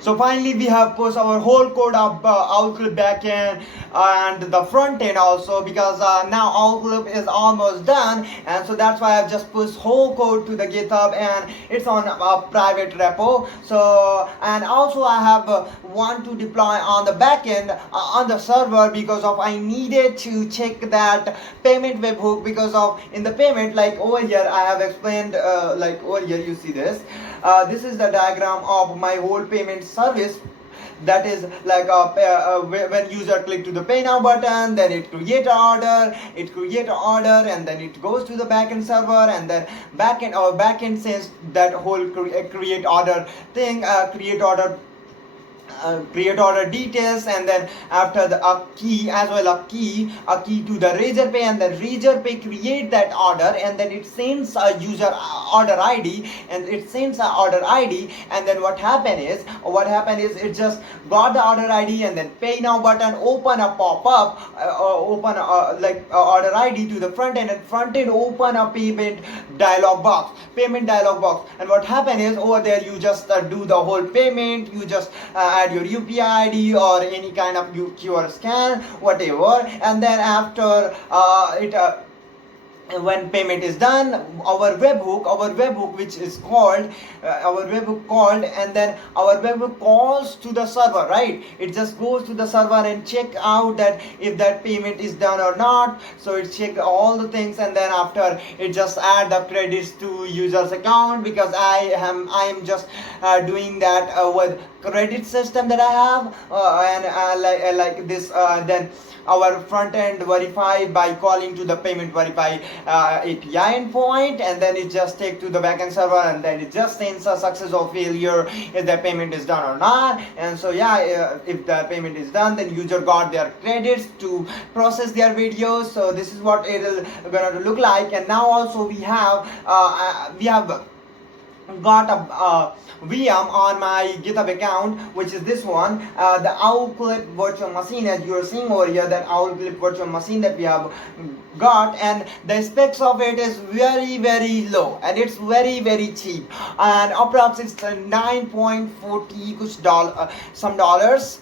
So finally we have pushed our whole code of Owlclip backend and the front end also, because now Owlclip is almost done, and so that's why I've just pushed whole code to the GitHub, and it's on a private repo. So and also I have want to deploy on the backend on the server, because of I needed to check that payment webhook, because of in the payment, like over here I have explained, like over here you see this. This is the diagram of my whole payment service. That is like when user click to the pay now button, then it create an order, and then it goes to the backend server, and then backend sends that whole create order thing, create order details, and then after the a key as well, a key to the Razorpay, and then Razorpay create that order, and then it sends a user order ID, and then what happened is it just got the order ID, and then pay now button open a pop-up, open like order ID to the front end, and front end open a payment dialog box, and what happened is over there you just do the whole payment, you just add your UPI ID or any kind of QR scan, whatever, and then after when payment is done, our webhook which is called and then our webhook calls to the server, right? It just goes to the server and check out that if that payment is done or not. So it check all the things, and then after it just add the credits to user's account, because I am just doing that with credit system that I have, and like this, then our front end verify by calling to the payment verify API endpoint, and then it just take to the backend server, and then it just sends a success or failure if the payment is done or not. And so yeah, if the payment is done, then user got their credits to process their videos. So this is what it is gonna look like. And now also we have got a VM on my GitHub account, which is this one, the Owlclip virtual machine, as you are seeing over here, that Owlclip virtual machine that we have got, and the specs of it is very very low, and it's very very cheap, and approximately it's 9.40 some dollars,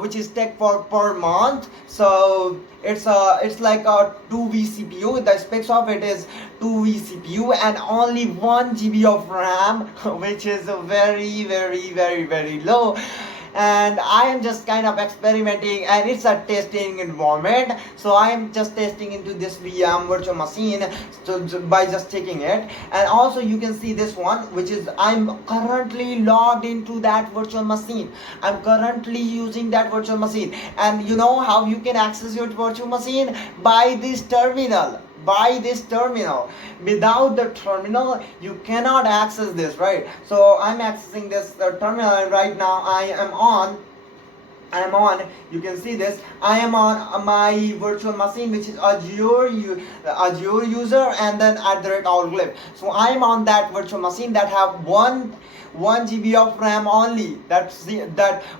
which is tech for per month. So it's like a 2 vCPU. The specs of it is 2 vCPU and only 1 GB of RAM, which is very very very very low. And I am just kind of experimenting, and it's a testing environment, so I am just testing into this VM virtual machine, so by just taking it. And also you can see this one, which is I'm currently logged into that virtual machine. I'm currently using that virtual machine, and you know how you can access your virtual machine? By this terminal. Without the terminal you cannot access this, right? So I'm accessing this terminal, and right now I am on, you can see this, I am on my virtual machine, which is Azure user, and then @Owlclip. So I am on that virtual machine that have 1 GB of RAM only. That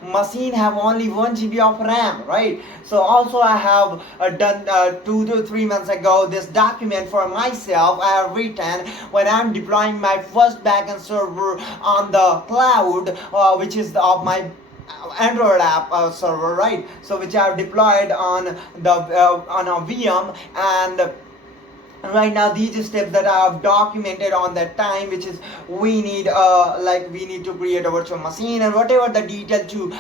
machine have only 1 GB of RAM, right? So also I have done 2 to 3 months ago this document for myself. I have written when I'm deploying my first backend server on the cloud, which is of my Android app server, right? So which I have deployed on the on a VM, and right now these steps that I have documented on that time, which is we need to create a virtual machine, and whatever the detail to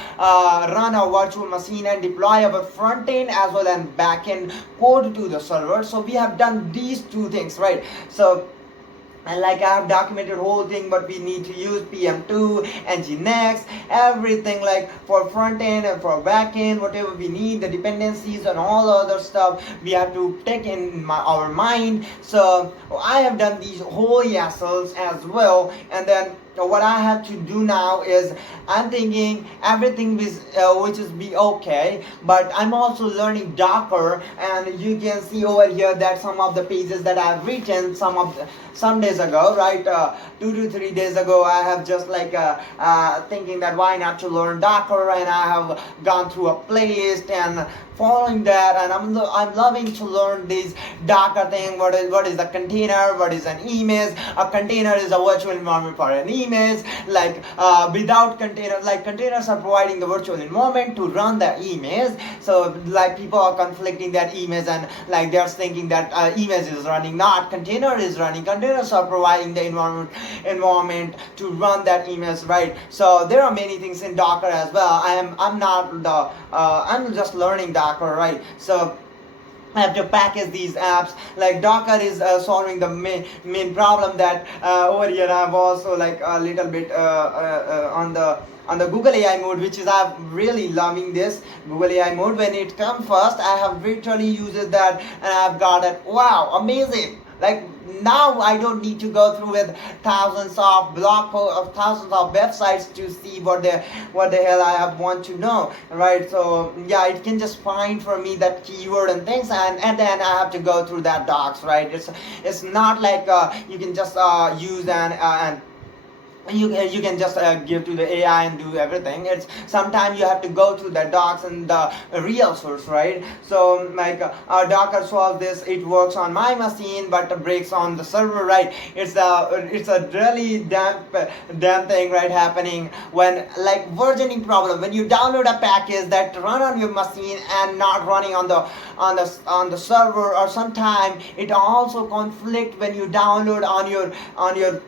run a virtual machine and deploy our front end as well as back end code to the server. So we have done these two things, right? So and like I have documented whole thing, but we need to use PM2, Nginx, everything, like for front end and for back end, whatever we need, the dependencies and all other stuff we have to take in our mind. So I have done these whole YASLs as well, and then what I have to do now is I'm thinking everything which is be okay, but I'm also learning Docker, and you can see over here that some of the pages that I've written some days ago, right? 2 to 3 days ago, I have just thinking that why not to learn Docker, and I have gone through a playlist and following that, and I'm loving to learn these Docker thing. What is a container? What is an image? A container is a virtual environment for an image. Like without containers, like containers are providing the virtual environment to run the image. So like people are conflicting that image, and like they're thinking that image is running, not container is running. Containers are providing the environment to run that image, right? So there are many things in Docker as well. I'm not the I'm just learning Docker, right? So I have to package these apps. Like Docker is solving the main problem that over here I'm also like a little bit on the Google AI mode, which is I'm really loving this Google AI mode. When it comes first, I have literally used that, and I've got it. Wow, amazing! Like now I don't need to go through with thousands of blog posts of thousands of websites to see what the hell I want to know, right? So yeah, it can just find for me that keyword and things, and then I have to go through that docs, right? It's not like you can just use and you can just give to the AI and do everything. It's sometimes you have to go through the docs and the real source, right? So like Docker solves this. It works on my machine, but breaks on the server, right? It's a really damn thing, right? Happening when like versioning problem. When you download a package that run on your machine and not running on the server, or sometime it also conflict when you download on your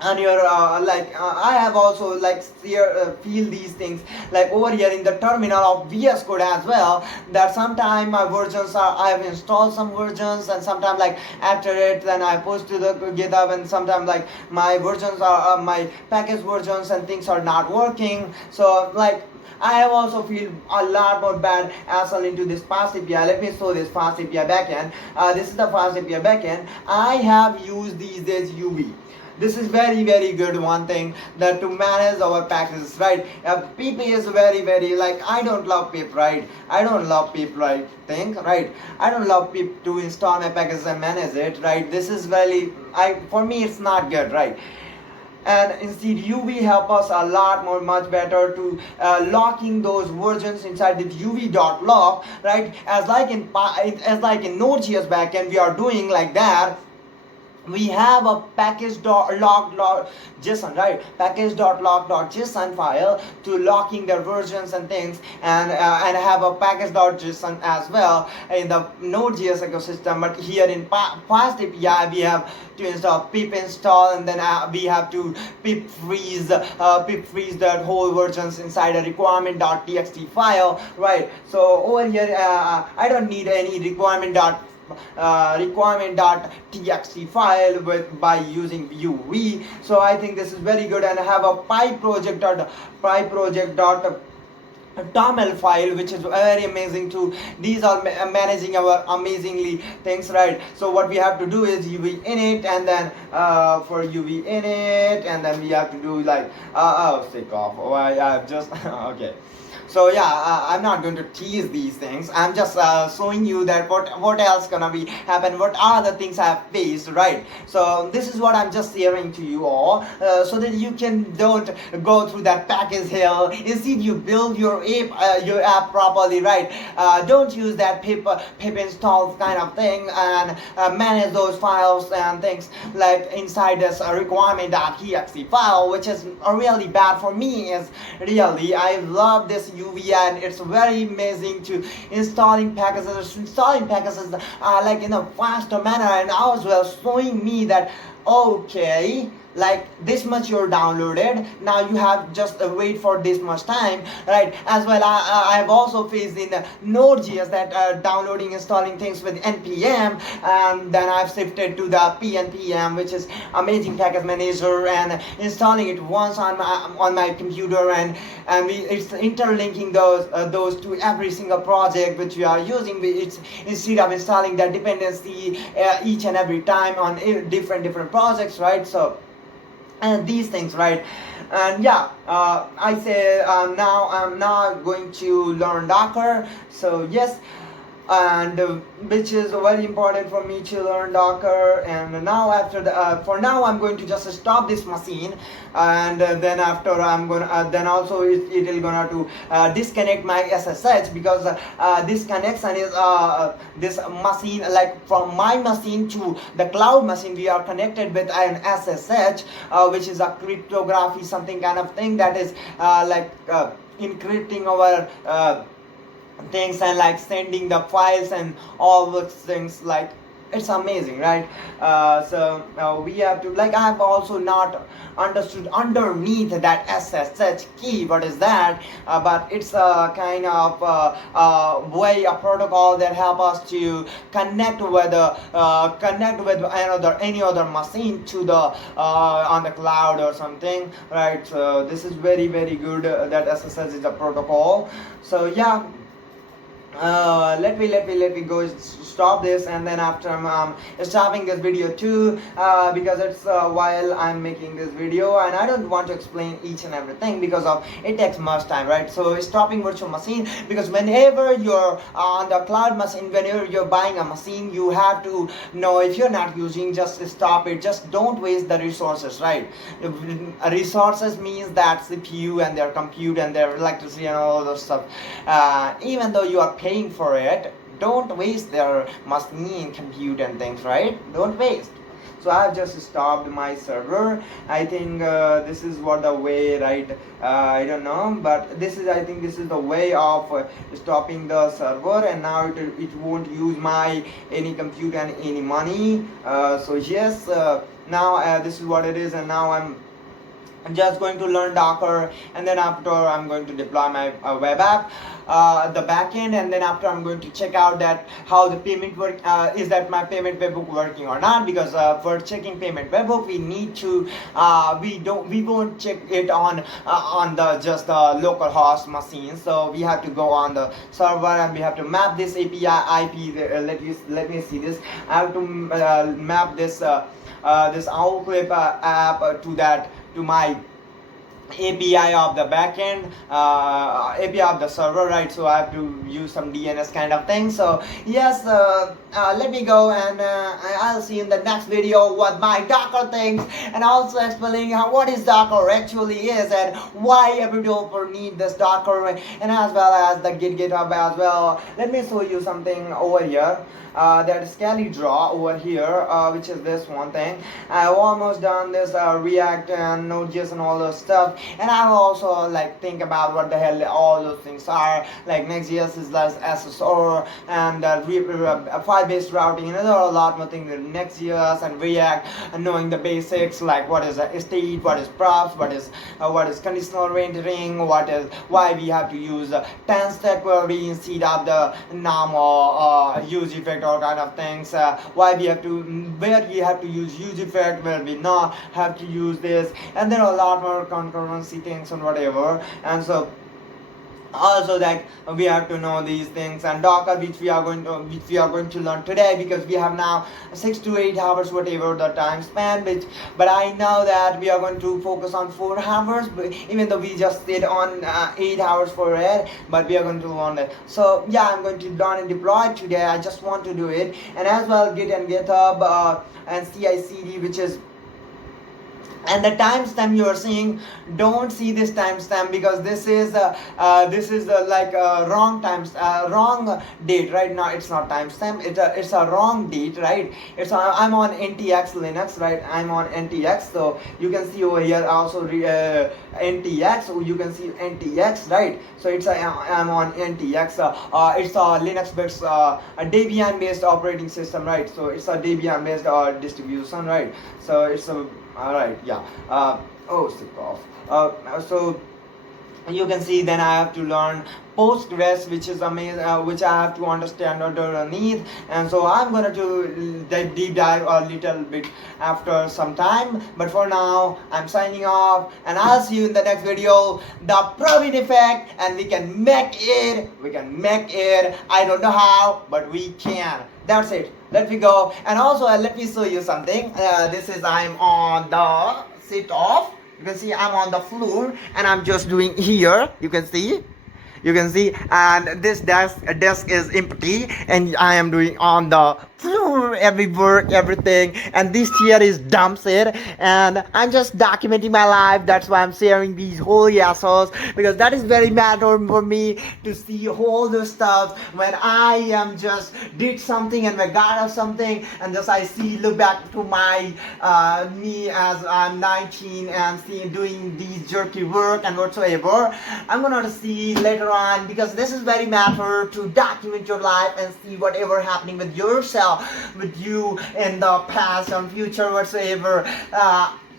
I have also like feel these things like over here in the terminal of VS Code as well, that sometimes my versions are, I have installed some versions, and sometimes like after it then I post to the GitHub, and sometimes like my versions are my package versions and things are not working. So like I have also feel a lot more bad asshole into this fast API. Let me show this fast API backend. This is the fast API backend. I have used these days UV. This is very good one thing that to manage our packages, right? Pip is very like I don't love pip, right? I don't love pip, right? Right? I don't love pip to install my packages and manage it, right? This is for me it's not good, right? And instead UV help us a lot more much better to locking those versions inside the uv.lock, right? As like in Node.js backend we are doing like that. We have a package.lock.json, right? Package.lock.json file to locking their versions and things, and have a package.json as well in the Node.js ecosystem. But here in Fast API, we have to install pip install, and then we have to pip freeze that whole versions inside a requirement.txt file, right? So over here, I don't need any requirement.txt file by using UV. So I think this is very good, and I have a PyProject.toml file, which is very amazing too. These are managing our amazingly things, right? So what we have to do is UV init, and then for UV init, and then we have to do like stick off. Oh, I just okay. So yeah, I'm not going to tease these things. I'm just showing you that what else gonna be happen. What are the things I have faced, right? So this is what I'm just sharing to you all, so that you don't go through that package hell. Instead, you build your app properly, right? Don't use that pip install kind of thing, and manage those files and things like inside this requirement.txt file, which is really bad for me. Is really I love this UV, and it's very amazing to installing packages like in a faster manner, and also showing me that okay, like this much you're downloaded, now you have just wait for this much time, right? As well, I have also faced in Node.js that downloading installing things with npm, and then I've shifted to the pnpm, which is amazing package manager, and installing it once on my computer, and it's interlinking those to every single project which we are using. It's instead of installing that dependency each and every time on different projects, right? So and these things, right? And yeah, I say now I'm not going to learn Docker. So yes, and which is very important for me to learn Docker. And now after the for now I'm going to just stop this machine, and then after I'm gonna then also it will gonna to disconnect my SSH, because this connection is this machine, like from my machine to the cloud machine, we are connected with an SSH, which is a cryptography something kind of thing that is like encrypting our things, and like sending the files and all those things. Like, it's amazing, right? We have to, like, I have also not understood underneath that SSH key what is that, but it's a kind of way, a protocol that help us to connect with any other machine to the on the cloud or something, right? So this is very very good, that SSH is a protocol. So yeah, let me go stop this, and then after I'm stopping this video too, because it's while I'm making this video, and I don't want to explain each and everything because of it takes much time, right? So stopping virtual machine, because whenever you're on the cloud machine, whenever you're buying a machine, you have to know, if you're not using, just stop it. Just don't waste the resources, right? Resources means that CPU and their compute and their electricity and all those stuff. Even though you are paying for it, don't waste their machine, compute and things, right? Don't waste. So I've just stopped my server. I think this is what the way, right? I don't know, but I think this is the way of stopping the server, and now it won't use my any compute and any money. So yes, now this is what it is, and now I'm just going to learn Docker, and then after I'm going to deploy my web app, the backend, and then after I'm going to check out that how the payment work, is that my payment webhook working or not, because for checking payment webhook we need to we won't check it on the just the local host machine. So we have to go on the server, and we have to map this API IP. Let me see this. I have to map this this Owlclip app to my API of the backend, API of the server, right? So I have to use some DNS kind of thing. So yes, let me go, and I'll see you in the next video what my Docker thinks, and also explaining what is Docker actually is, and why every developer need this Docker, and as well as the GitHub as well. Let me show you something over here. That is Scally-Draw over here, which is this one thing. I've almost done this React and Node.js and all those stuff, and I've also like think about what the hell all those things are. Like Next.js is like SSO and file-based routing, and there are a lot more things in Next.js and React, and knowing the basics like what is a state, what is props, what is conditional rendering, why we have to use 10-step query instead of the normal use effect, all kind of things. Where we have to use use effect, where we not have to use this, and there are a lot more concurrency things and whatever. And so also that we have to know these things, and Docker, which we are going to learn today, because we have now 6 to 8 hours whatever the time span, but I know that we are going to focus on 4 hours, but even though we just stayed on 8 hours for it, but we are going to learn it. So yeah, I'm going to learn and deploy today. I just want to do it, and as well Git and GitHub and CI/CD, which is. And the timestamp you are seeing, don't see this timestamp, because this is like a wrong wrong date. Right now it's not timestamp, it's a wrong date, right? I'm on NTX Linux, right? I'm on NTX, so you can see over here also NTX, so you can see NTX, right? So I'm on NTX. It's a Linux based a Debian based operating system, right? So it's a Debian based distribution, right? So it's a alright, yeah. Sick off. So you can see then I have to learn Postgres, which is amazing, which I have to understand underneath, and so I'm gonna to deep dive a little bit after some time. But for now, I'm signing off, and I'll see you in the next video. The Praveen effect, and we can make it. I don't know how, but we can. That's it. Let me go, and also let me show you something. I'm on the sit off. You can see I'm on the floor, and I'm just doing here. You can see. you can see, and this desk is empty, and I am doing on the floor every work, everything, and this chair is dumps it, and I'm just documenting my life. That's why I'm sharing these whole yasos, because that is very matter for me to see all the stuff when I am just did something and I got of something, and just I see look back to my me as I'm 19 and see doing these jerky work and whatsoever. I'm gonna see later on, because this is very matter to document your life and see whatever happening with yourself, with you in the past and future whatsoever.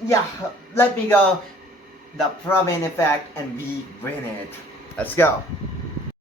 Yeah, let me go the Praveen effect and we win it. Let's go.